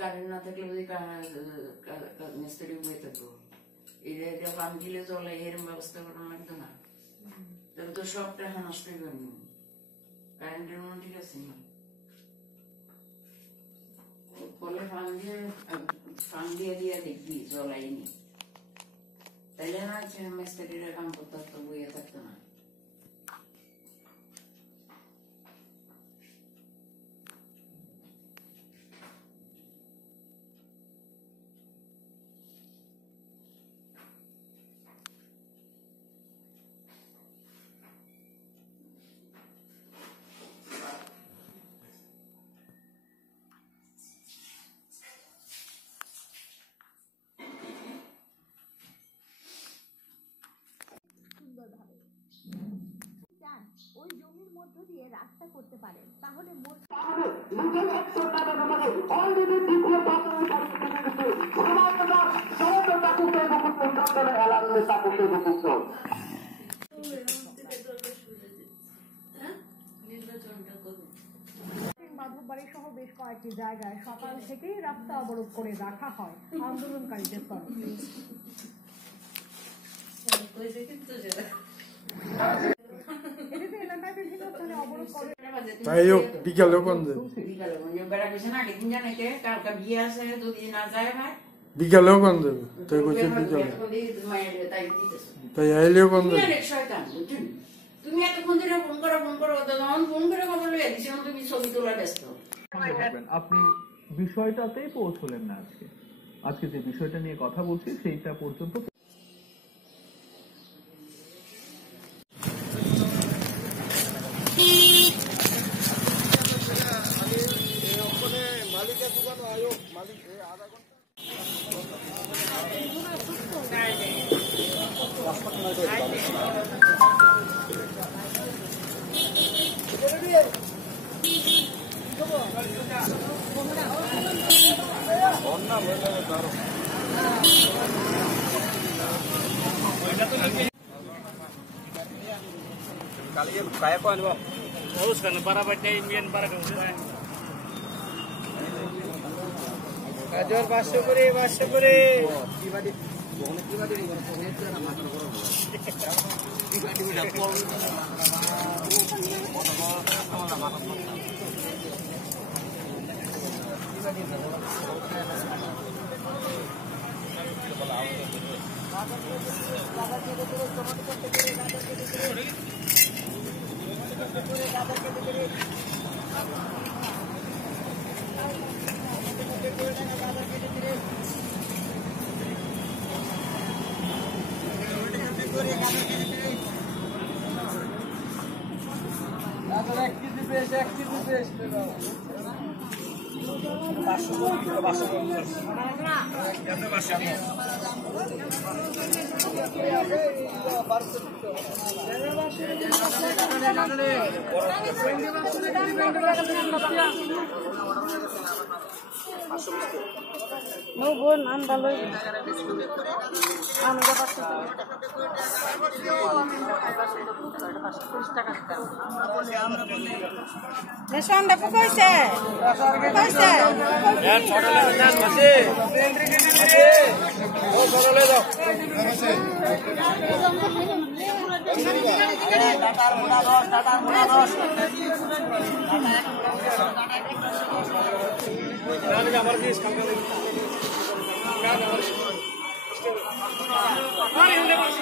Current না থাকলে মিস্ত্রি বয়ে থাকবো এটা পান দিলে চলে এরম ব্যবস্থা করা লাগতো না তাহলে তো সব টাকা নষ্ট হয়ে গেল কারেন্টের মনে ঠিক আছে না ফলে ফান দিয়ে দেখবি জ্বলাইনি তাইলে না মিস্ত্রিরা কাম করতে থাকতো বইয়ে থাকতো না ওই জমির মধ্য দিয়ে রাস্তা করতে পারেন তাহলে মাধববাড়ি সহ বেশ কয়েকটি জায়গায় সকাল থেকেই রাস্তা অবরোধ করে রাখা হয় আন্দোলনকারীদের তরফে তাই বিকালে কোন বিকালেও কোন দেবে তাই বলছে বিকালে তাই আইলেও কোন দেবে তুমি এতক্ষণ ধরে ফোন করো তখন ফোন করে খবর লইয়া দিছি তুমি ছবি তোলা ব্যস্ত আপনি বিষয়টাতেই পৌঁছলেন না আজকে যে বিষয়টা নিয়ে কথা বলছি সেইটা পর্যন্ত kaya ko ano ba? Terus kan para baca Indian para kamu. Kajor basukuri. Pribadi. Pribadi na makan ko. Pribadi udah pol. No bon andalo আমরা পাচ্ছি নেশনটা কইছে यार छोटा ले जान बसे ओ छोटा ले दो टाटा मुड़ा दो नानी আমার কি কালকে কাজ আমার পানি হলে পানি